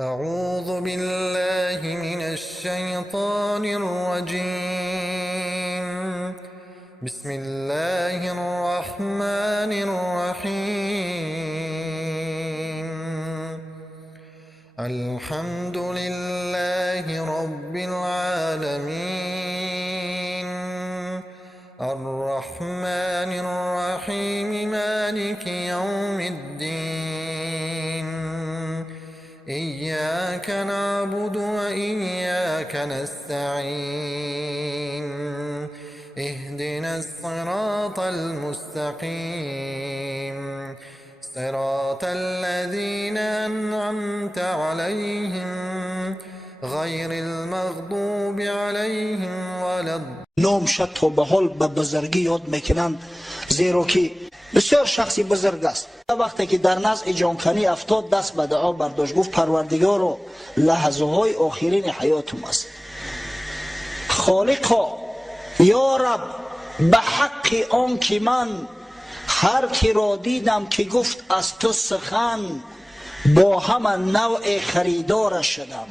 أعوذ بالله من الشيطان الرجيم. بسم الله الرحمن الرحيم. الحمد لله رب العالمين، الرحمن الرحيم، مالك يوم الدين. إياك نعبد وإياك نستعين. اهدنا الصراط المستقيم، صراط الذين أنعمت عليهم غير المغضوب عليهم ولا نام شد تا به حال به بزرگی یاد میکنند، زیرا که بسیار شخصی بزرگ است. وقتی که در نزع جانکنی افتاد، دست به دعا برداشت، گفت پروردگارا، لحظه های آخرین حیاتم است. خالقا، یا رب، به حق آن که من هر کی را دیدم که گفت از تو سخن، با همه نوع خریدارش شدم،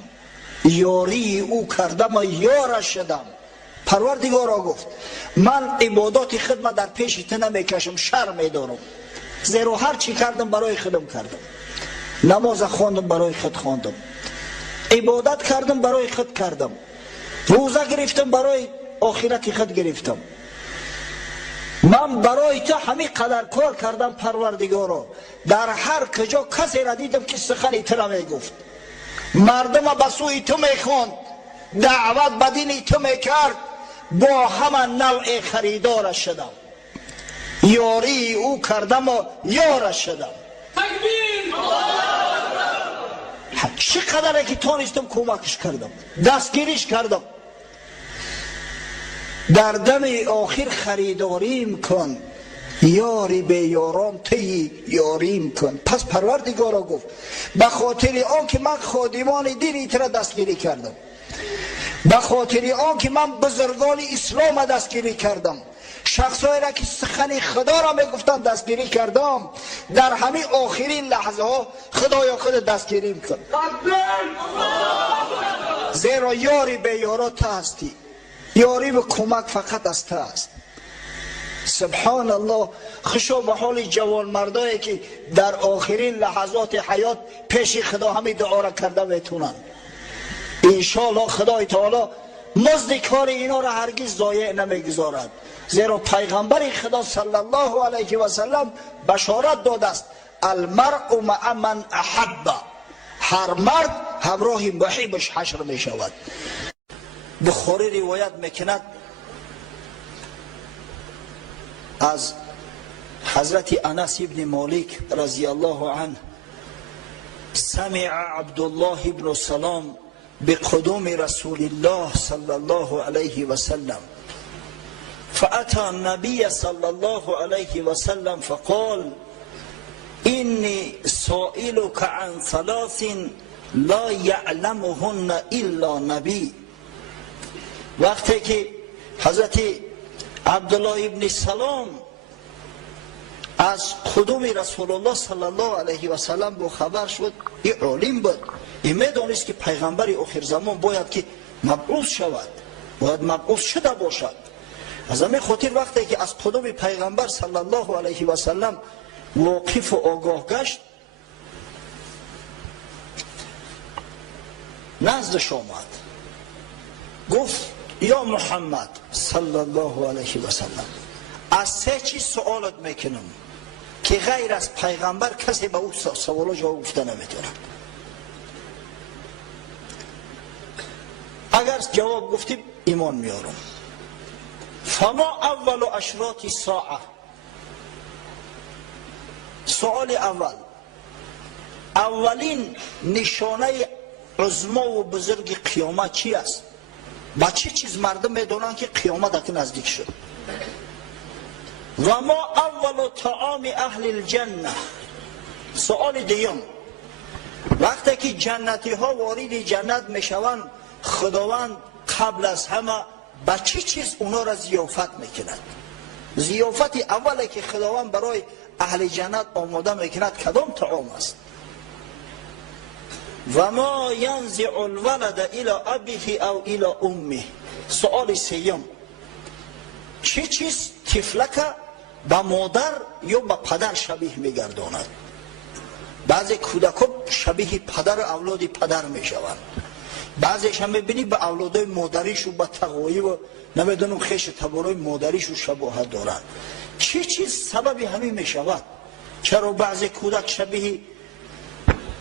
یاری او کردم و یارش شدم. پروردگارا گفت من عبادات خدمت در پیش تو نمیکشم، شرم میدارم، زیرا هر چی کردم برای خودم کردم. نماز خواندم برای خود خواندم، عبادت کردم برای خود کردم، روزه گرفتم برای آخرت خود گرفتم. من برای تو همه قدر کار کردم. پروردگارا، در هر کجا کسی را دیدم که سخنی تو نمیگفت، مردم به سوی تو میخواند، دعوت به دین تو میکرد، با همه نوع خریدارش شدم، یاری او کردم و یارش شدم. تکبیر! چقدر که تانستم کمکش کردم، دستگیریش کردم. در دم آخر خریداریم کن، یاری به یاران تی یاریم کن. پس پروردگارا گفت به خاطر آن که من خادمان دین تو را دستگیری کردم، به خاطر آن که من بزرگان اسلام دستگیری کردم، شخصایی را که سخن خدا را میگفتن دستگیری کردم، در همین آخرین لحظه ها خدایا خود دستگیری میکن، زیرا یاری به یارا تو هستی، یاری به کمک فقط از تو است. سبحان الله. خوشا به حال جوان مردایی که در آخرین لحظات حیات پیش خدا همین دعا را کرده میتونن. انشاءالله خدای تعالی مزد کار اینا را هرگز ضایع نمیگذارد، زیرا پیغمبر خدا صلی الله علیه و سلم بشارت داده است المرء مع من احب، هر مرد همراه محبش حشر می شود. بخاری روایت میکند از حضرت انس ابن مالک رضی الله عنه، سمع عبدالله ابن سلام بقدوم رسول الله صلى الله عليه وسلم، فأتى النبي صلى الله عليه وسلم فقال إني سائلك عن ثلاث لا يعلمهن إلا نبي. وقتی که حضرت عبدالله ابن سلام از قدوم رسول الله صلی الله علیه و سلم با خبر شد، این عالم بود، این میدانست که پیغمبر آخر زمان باید که مبعوث شود، باید مبعوث شده باشد. از همین خاطر وقتی که از قدوم پیغمبر صلی الله علیه و سلم واقف و آگاه گشت، نزدش آمد، گفت یا محمد صلی الله علیه و سلم، از سه چیز سوالت میکنم که غیر از پیغمبر کسی به او سوالا جواب گفته نمیتونه. اگر جواب گفتیم ایمان میارم. فما اول اشراط الساعه، سوال اول، اولین نشانه عظما و بزرگ قیامت چی است؟ با چه چیز مردم میدونن که قیامت اکنون نزدیک شد؟ و ما اول طعام اهل الجنه، سوال دیگم، وقتی که جنتی ها وارد جنت میشوند، خداوند قبل از همه با چه چیز اونا را ضیافت میکند؟ ضیافت اولی که خداوند برای اهل جنت آماده میکند کدام طعام است؟ و ما ینزع الولد الى ابیه او الى امه. سؤال سیوم، چه چیز طفلک به مادر یا به پدر شبیه میگرداند؟ بعضی کودکان شبیه پدر اولاد پدر میشوند، بعضیش هم میبینی به اولادای مادریشو به تقوایی و نمیدونم خیش تبارای مادریشو شباهت دارند. چه چیز سببی همین میشود؟ چرا بعضی کودک شبیه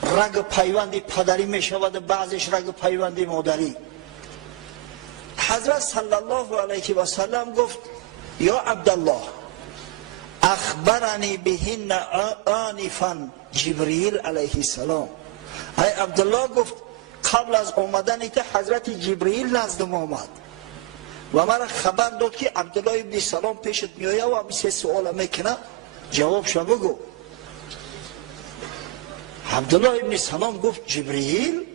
رگ پیوندی پدری میشود، بعضیش رگ پیوندی مادری؟ حضرت صلی الله علیه و سلم گفت یا عبدالله اخبرنی بهن آنفا جبرئیل علیه السلام. ای عبدالله گفت قبل از آمدن ته حضرت جبرئیل نزدم آمد و مرا خبر داد که عبدالله ابن سلام پیشت میآید و همین سوال میکنه، جوابش بگو. عبدالله ابن سلام گفت جبرئیل؟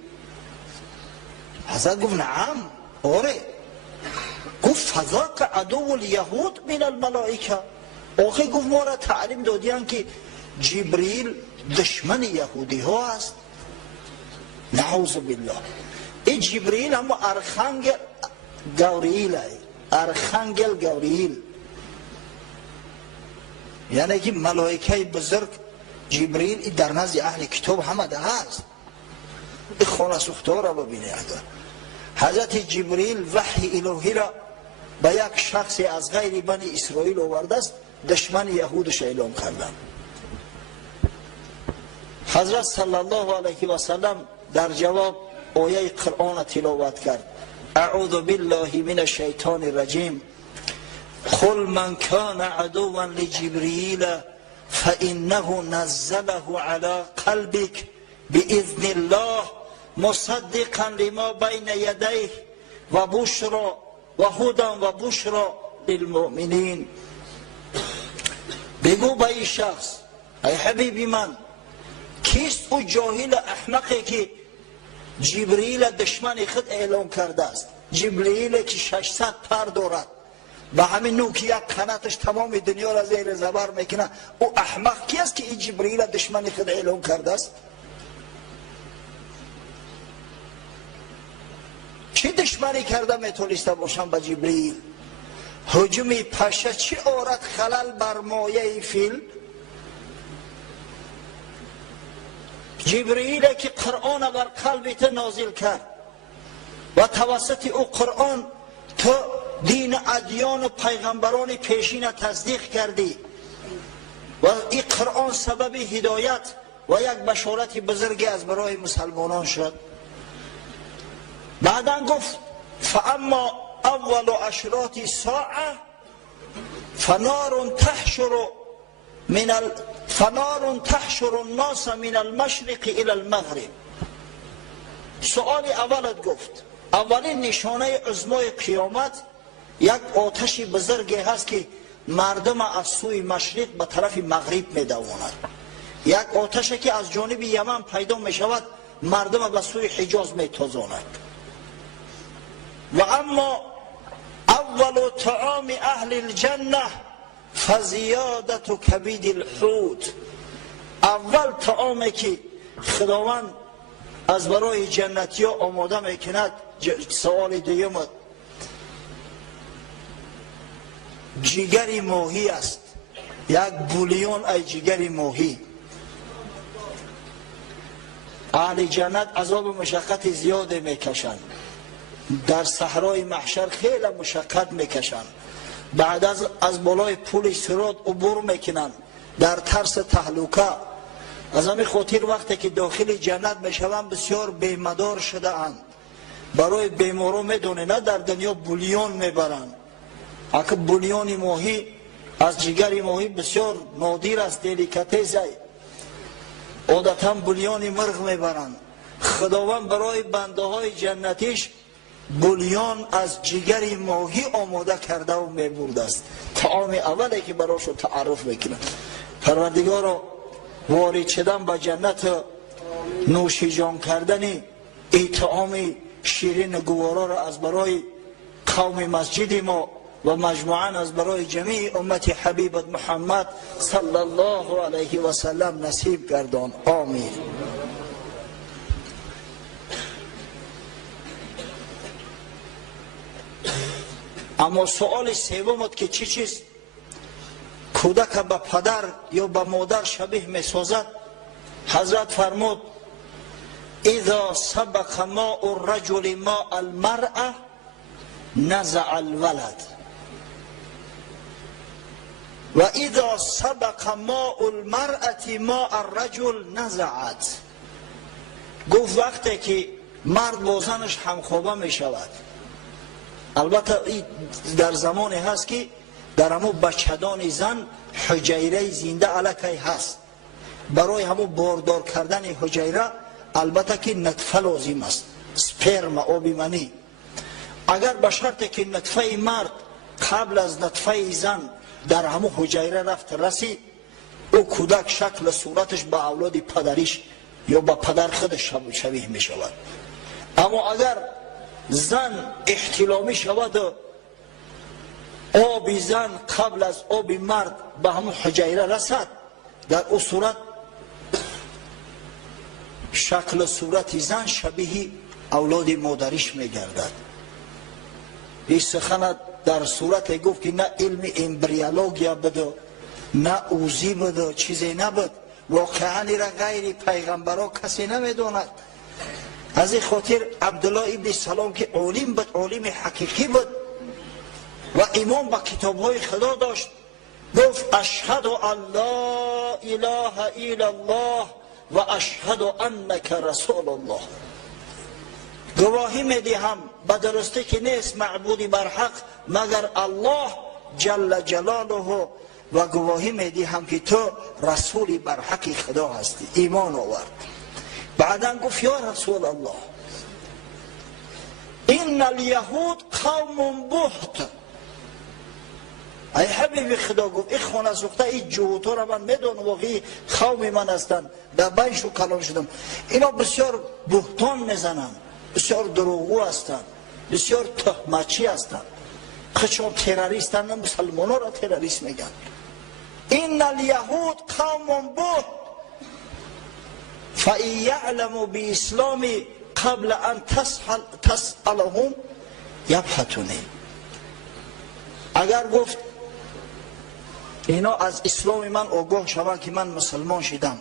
حضرت گفت نعم، آره. گفت فذاک عدو الیهود من الملائکه. آخه گفت ما را تعلیم دادیان که جبرئیل دشمن یهودی ها است. نعوذ بالله. این جبرئیل اما ارخانگل گوریل است، ارخانگل گوریل، یعنی که ملائکه بزرگ جبرئیل در نزد اهل کتاب همه هست. این خانه سوخته را ببینید. حضرت جبرئیل وحی الهی را به یک شخصی از غیر بنی اسرائیل آورده است، دشمن یهودش اعلام کردند. حضرت صلی الله علیه و سلم در جواب آیه قرآن تلاوت کرد: اعوذ بالله من الشیطان الرجیم قل من کان عدوا لجبرئیل فانه نزله علی قلبک باذن الله مصدقا لما بین یدیه و بشرا و هدی و بشرا للمؤمنین. بگو به این شخص ای حبیبی من، کیست او جاهل احمقی که جبرئیل دشمن خود اعلام کرده است؟ جبرئیل که 600 پر دارد، به همین نوع که یک قناتش تمام دنیا را زیر زبر میکنه، او احمق کی است که این جبرئیل دشمن خود اعلام کرده است؟ چه دشمنی کرده میتونسته باشم به جبرئیل؟ هجوم پشه چی آورد خلل بر مایه فیل؟ جبرئیل که قرآن بر قلبت نازل کرد و توسط او قرآن تو دین ادیان و پیغمبران پیشین تصدیق کردی و این قرآن سبب هدایت و یک بشارت بزرگی از برای مسلمانان شد. بعدا گفت فاما اول اشراط الساعه فنار تحشر الناس من المشرق الى المغرب. سؤال اولت گفت اولین نشانه عظمای قیامت یک آتش بزرگی هست که مردم از سوی مشرق به طرف مغرب می دواند. یک آتشی که از جانب یمن پیدا می شود، مردم به سوی حجاز می تازاند. و اما اول طعام اهل الجنه فزیادت کبد الحوت. اول طعامی که خداوند از برای جنتی ها آماده میکند، سوال دیگه جگر ماهی است، یک بولیون ای جگر ماهی. اهل جنت عذاب و مشقت زیاد میکشند، در صحرای محشر خیلی مشقت میکشند، بعد از بالای پول صراط عبور میکنند در ترس تهلکه. از همین خاطر وقتی که داخل جنت میشوند بسیار بیمدار شده اند. برای بیمارو میدونه نه در دنیا بولیون میبرند، اگه بولیون ماهی از جگر ماهی بسیار نادر است، دلیکتیز است، عادتا بولیون مرغ میبرند. خداوند برای بنده های جنتیش بولیون از جگر ماهی آماده کرده و میبرده است. طعام اولی که برایش تعارف میکنه. پروردگار وارد شدن به جنت، نوشیجان کردن این طعام شیرین گوارا را از برای قوم مسجد ما و مجموعاً از برای جمیع امت حبیبت محمد صلی الله علیه و سلم نصیب گردان. آمین. اما سؤال سوم بود که چی چیز کودک به پدر یا به مادر شبیه می سازد؟ حضرت فرمود اذا سبق ماء الرجل ماء المرأة نزع الولد و اذا سبق ماء المرأة ماء الرجل نزعت. گفت وقتی که مرد با زنش همخوابه می شود، البته در زمانی هست که در همون بچه‌دان زن حجیره زنده علکی هست، برای همون باردار کردن حجیره البته که نطفه لازم است، سپرم آب منی. اگر به شرطی که نطفه مرد قبل از نطفه زن در همون حجیره رفت رسید، او کودک شکل صورتش به اولاد پدریش یا به پدر خودش شبیه می شود. اما اگر زن احتلامی شود و آب زن قبل از آب مرد به همون حجیره رسد، در او صورت شکل صورت زن شبیه اولاد مادریش می گردد. این سخن در صورت گفت که نه علم امبریولوژیا بده نه اوزی بده، چیزی نبود. واقعا را غیر پیغمبرا کسی نمیداند. از این خاطر عبدالله ابن سلام که عالم بود، عالم حقیقی بود و ایمان به کتاب‌های خدا داشت، گفت اشهد ان لا اله الا الله و اشهد انک رسول الله. گواهی میدهم به درستی که نیست معبودی بر حق مگر الله جل جلاله و گواهی میدهم که تو رسولی بر حق خدا هستی. ایمان آورد. بعدا گفت یا رسول الله این الیهود قوم بهت. ای حبیب خدا، گفت این خانه سوخته این جهوتا را من میدونم واقعی قوم من هستند، در بینشون کلام شدم. اینا بسیار بهتان میزنن، بسیار دروغگو هستند، بسیار تهمتچی هستند، خودشون تروریستند، مسلمان ها را تروریست میگن. این الیهود قوم بهت فإن یعلموا باسلام قبل ان تسألهم یبهتونی. اگر گفت اینا از اسلام من آگاه شوند که من مسلمان شدم،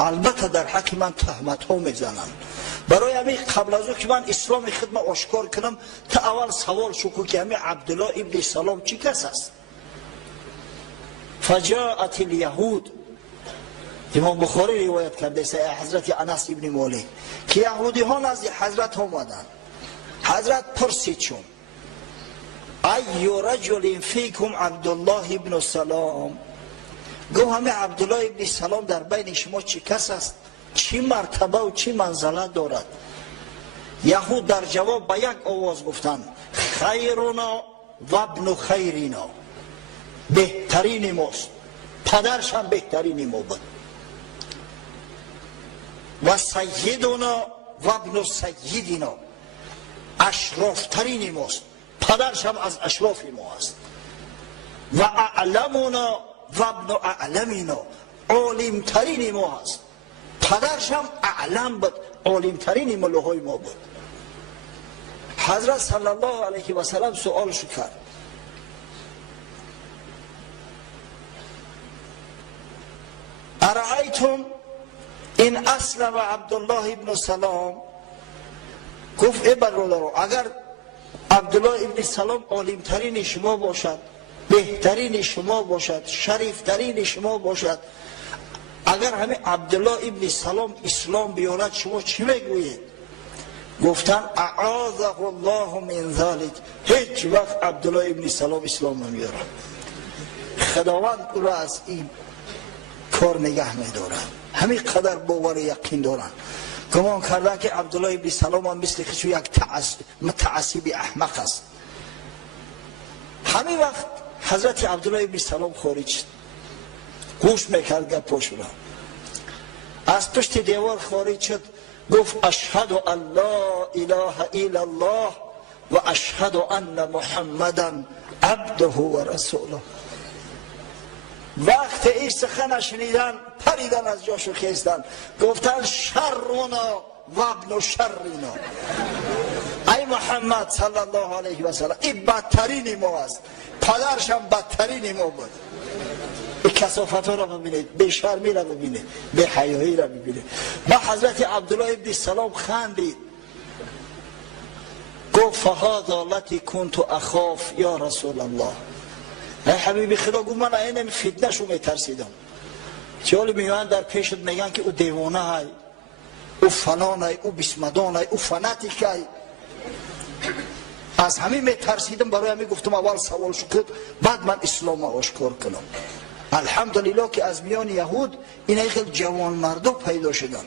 البته در حق من تهمت ها میزنن. برای همین قبل از او که من اسلام خدمت آشکار کنم، تا اول سوال شکو که همین عبدالله ابن سلام چی کس است؟ فجاءت الیهود، امام بخاری روایت کرده است حضرت انس ابن مالک که یهودی ها نزد حضرت آمدند. حضرت پرسید چون ای رجل فیکم عبدالله ابن سلام، گو همه عبدالله ابن سلام در بین شما چی کس است؟ چی مرتبه و چی منزله دارد؟ یهود در جواب با یک آواز گفتند خیرنا و ابن خیرنا، بهترین ماست، پدرش هم بهترین ما بود. و سیدنا و ابن سیدنا، اشرافترین ماست، پدرش هم از اشراف ما است. و اعلمنا و ابن اعلمنا، عالمترین ما است، پدرش هم اعلم بود، عالمترین ملوهای ما بود. حضرت صلی الله علیه و سلم سؤالش کرد ارأیتم این اسلم عبدالله ابن سلام، گفت ای برادران اگر عبدالله ابن سلام عالمترین شما باشد، بهترین شما باشد، شریفترین شما باشد، اگر همه عبدالله ابن سلام اسلام بیارد شما چی میگویید؟ گفتن اعاذه الله من ذلك، هیچ وقت عبدالله ابن سلام اسلام نمیارد. خداوند او را از این کار نگه میدارد. همین قدر باور یقین دارن، گمان کردن که عبدالله ابن سلام هم مثل خشو یک متعصب احمق است. همین وقت حضرت عبدالله ابن سلام خارج شد، گوش میکرد گپاش را، از پشت دیوار خارج شد، گفت اشهد ان لا اله الا الله و اشهد ان محمدا عبده و رسوله. وقت این سخن شنیدن پریدن از جاشو خیستن، گفتن شرنا و ابن شرنا، ای محمد صلی الله علیه و سلم این بدترین ما است، پدرش هم بدترین ما بود. این کثافت را ببینید، بی شرمی را ببینید، بی حیایی را ببینید. با حضرت عبدالله ابن سلام خندید، گفت فهذا التی کنت اخاف یا رسول الله. ای حبیب خدا، گفت من این فتنه شو میترسیدم. چالی میان در پیشت میگن که او دیوانه های، او فلان های، او بسمدان های، او فناتیک های. از همین میترسیدم، برای همین گفتم اول سوال شکر بعد من اسلام آشکار کنم. الحمدلله که از میان یهود این خیلی جوان مردم پیدا شدن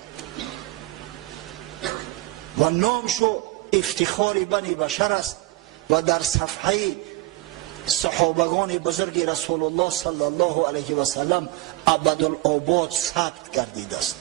و نامشو افتخار بنی بشر است و در صفحه صحابگان بزرگ رسول الله صلی الله علیه و سلم ابدالآباد ثبت گردیده است.